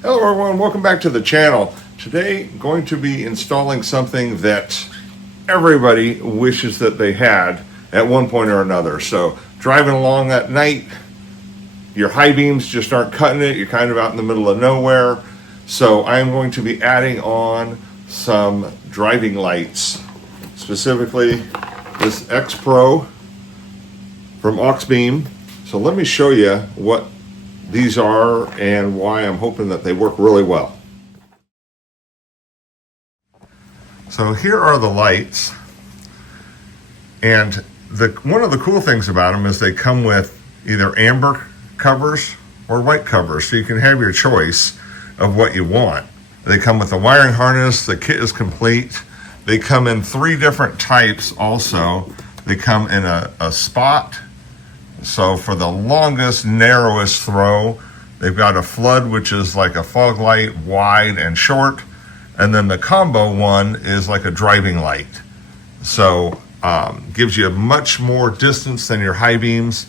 Hello everyone, welcome back to the channel. Today going to be installing something that everybody wishes that they had at one point or another. So driving along at night, your high beams just aren't cutting it, you're kind of out in the middle of nowhere. So I'm going to be adding on some driving lights, specifically this X Pro from Auxbeam. So let me show you what these are and why I'm hoping that they work really well. So here are the lights, and one of the cool things about them is they come with either amber covers or white covers, so you can have your choice of what you want. They come with a wiring harness, the kit is complete. They come in 3 different types also. They come in a spot, so for the longest, narrowest throw. They've got a flood, which is like a fog light, wide and short. And then the combo one is like a driving light. So gives you much more distance than your high beams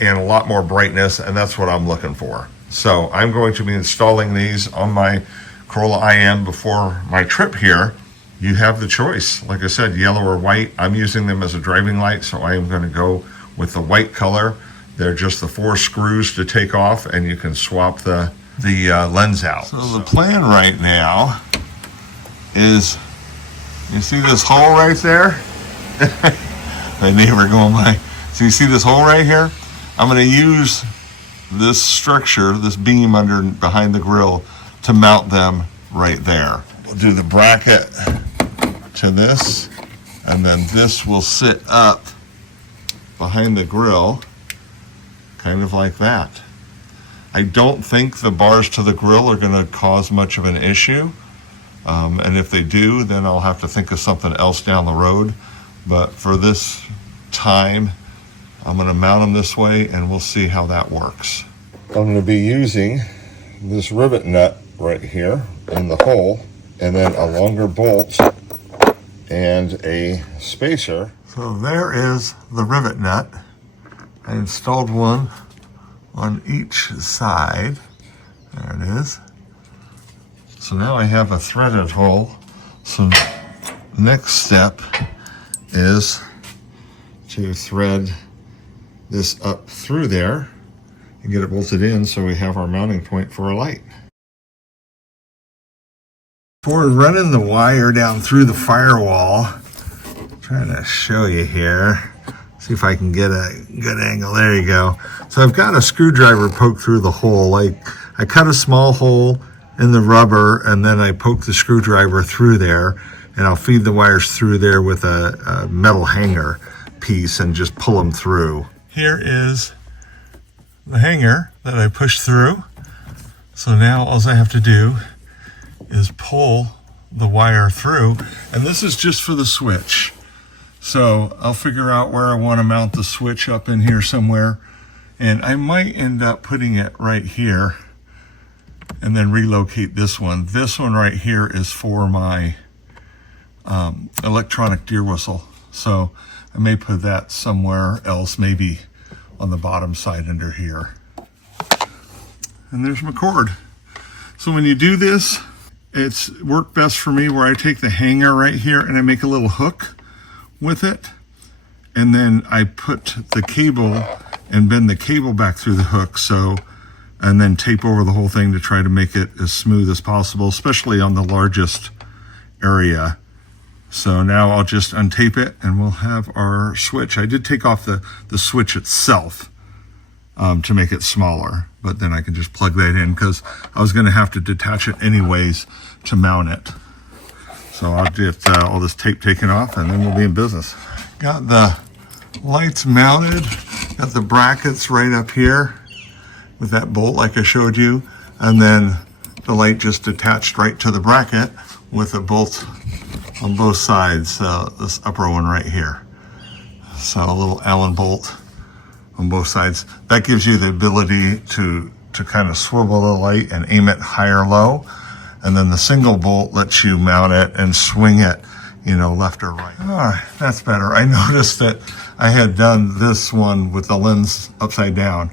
and a lot more brightness, and that's what I'm looking for. So I'm going to be installing these on my Corolla IM before my trip here. You have the choice. Like I said, yellow or white. I'm using them as a driving light, so I am going to go with the white color. They're just the 4 screws to take off, and you can swap the lens out. So the plan right now is, you see this hole right there? My neighbor going by. So you see this hole right here? I'm going to use this structure, this beam behind the grill, to mount them right there. We'll do the bracket to this, and then this will sit up behind the grill, kind of like that. I don't think the bars to the grill are going to cause much of an issue, and if they do, then I'll have to think of something else down the road. But for this time, I'm going to mount them this way, and we'll see how that works. I'm going to be using this rivet nut right here in the hole, and then a longer bolt and a spacer. So there is the rivet nut. I installed one on each side. There it is. So now I have a threaded hole. So next step is to thread this up through there and get it bolted in so we have our mounting point for a light. Before running the wire down through the firewall, I'm trying to show you here. See if I can get a good angle. There you go. So I've got a screwdriver poked through the hole. I cut a small hole in the rubber, and then I poke the screwdriver through there, and I'll feed the wires through there with a metal hanger piece and just pull them through. Here is the hanger that I pushed through. So now all I have to do is pull the wire through, and this is just for the switch. So I'll figure out where I want to mount the switch up in here somewhere, and I might end up putting it right here and then relocate this one. This one right here is for my electronic deer whistle. So I may put that somewhere else, maybe on the bottom side under here. And there's my cord. So when you do this, it's worked best for me where I take the hanger right here and I make a little hook with it, and then I put the cable and bend the cable back through the hook, and then tape over the whole thing to try to make it as smooth as possible, especially on the largest area. So now I'll just untape it and we'll have our switch. I did take off the switch itself to make it smaller, but then I can just plug that in because I was going to have to detach it anyways to mount it. So I'll get all this tape taken off, and then we'll be in business. Got the lights mounted, got the brackets right up here with that bolt like I showed you, and then the light just attached right to the bracket with a bolt on both sides, this upper one right here. So a little Allen bolt on both sides. That gives you the ability to kind of swivel the light and aim it high or low. And then the single bolt lets you mount it and swing it, left or right. Oh, that's better. I noticed that I had done this one with the lens upside down.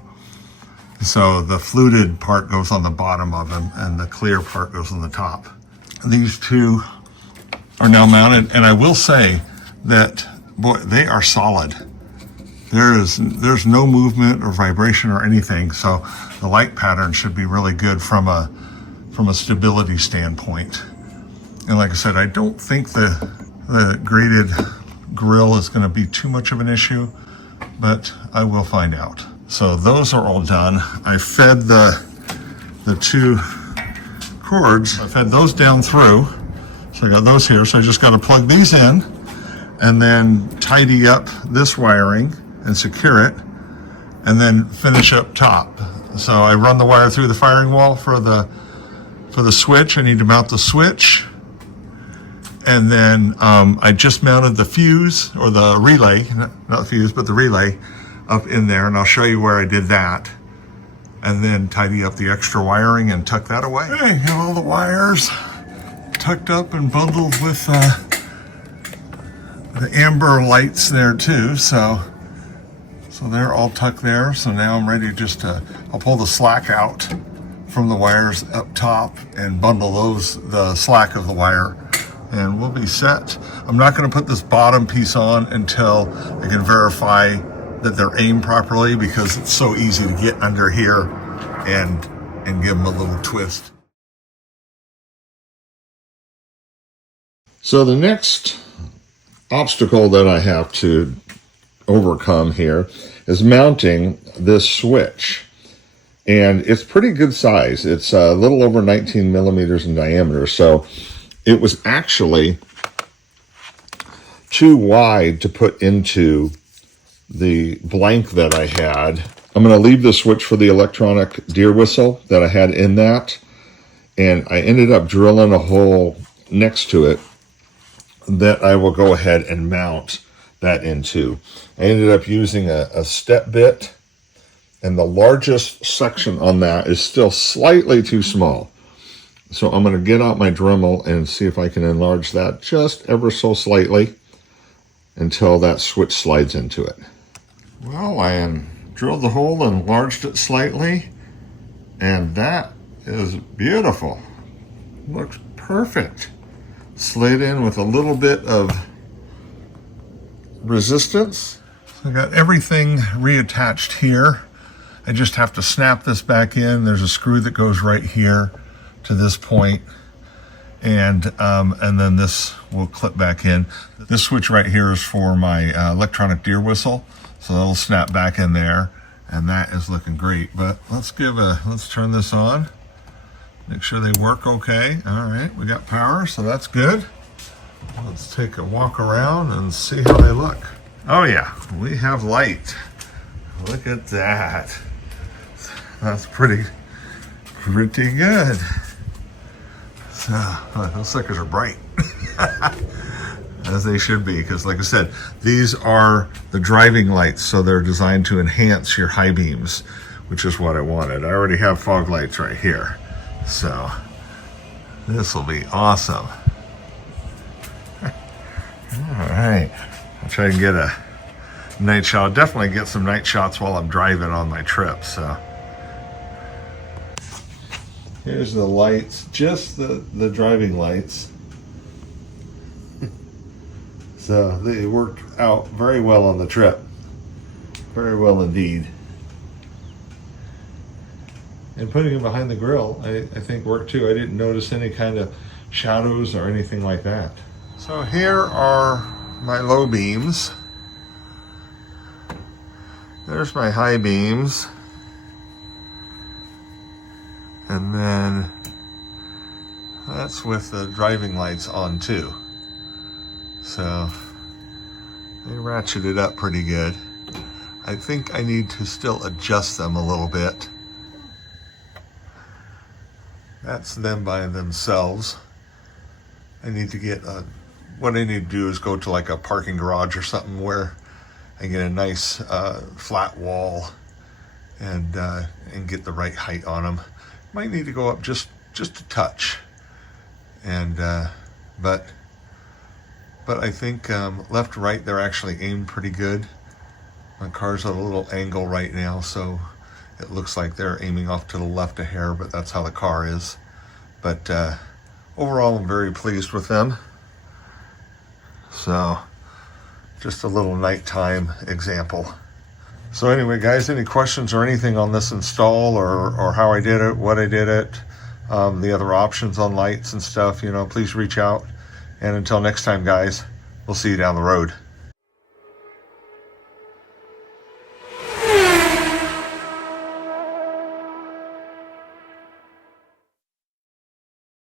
So the fluted part goes on the bottom of them and the clear part goes on the top. These two are now mounted, and I will say that, boy, they are solid. There's no movement or vibration or anything, so the light pattern should be really good from a stability standpoint. And like I said, I don't think the graded grill is going to be too much of an issue, but I will find out. So those are all done. I fed the two cords, I fed those down through. So I got those here, so I just got to plug these in and then tidy up this wiring and secure it, and then finish up top. So I run the wire through the firing wall for the switch. I need to mount the switch. And then I just mounted the fuse, or the relay, not fuse, but the relay up in there, and I'll show you where I did that. And then tidy up the extra wiring and tuck that away. Okay, have all the wires tucked up and bundled with the amber lights there too. So they're all tucked there. So now I'm ready I'll pull the slack out from the wires up top and bundle the slack of the wire, and we'll be set. I'm not going to put this bottom piece on until I can verify that they're aimed properly, because it's so easy to get under here and give them a little twist. So the next obstacle that I have to overcome here is mounting this switch. And it's pretty good size. It's a little over 19 millimeters in diameter. So it was actually too wide to put into the blank that I had. I'm going to leave the switch for the electronic deer whistle that I had in that. And I ended up drilling a hole next to it that I will go ahead and mount that into. I ended up using a step bit, and the largest section on that is still slightly too small. So I'm going to get out my Dremel and see if I can enlarge that just ever so slightly until that switch slides into it. Well, I drilled the hole and enlarged it slightly, and that is beautiful. Looks perfect. Slid in with a little bit of resistance. So I got everything reattached here. I just have to snap this back in. There's a screw that goes right here to this point, and then this will clip back in. This switch right here is for my electronic deer whistle, so that'll snap back in there, and that is looking great. But let's turn this on. Make sure they work okay. All right, we got power, so that's good. Let's take a walk around and see how they look. Oh yeah, we have light. Look at that. That's pretty good. So, those suckers are bright. As they should be, because like I said, these are the driving lights, so they're designed to enhance your high beams, which is what I wanted. I already have fog lights right here. So this will be awesome. All right, I'll try and get a night shot. I'll definitely get some night shots while I'm driving on my trip. So here's the lights, just the driving lights. So they worked out very well on the trip. Very well indeed. And putting them behind the grill, I think worked too. I didn't notice any kind of shadows or anything like that. So here are my low beams. There's my high beams. And then that's with the driving lights on too. So they ratcheted up pretty good. I think I need to still adjust them a little bit. That's them by themselves. I need to get what I need to do is go to like a parking garage or something where I get a nice flat wall and get the right height on them. Might need to go up just a touch, and but I think left to right they're actually aimed pretty good. My car's at a little angle right now, so It looks like they're aiming off to the left a hair, but that's how the car is. But overall, I'm very pleased with them. So just a little nighttime example. So anyway, guys, any questions or anything on this install or how I did it, what I did it, the other options on lights and stuff, please reach out. And until next time, guys, we'll see you down the road.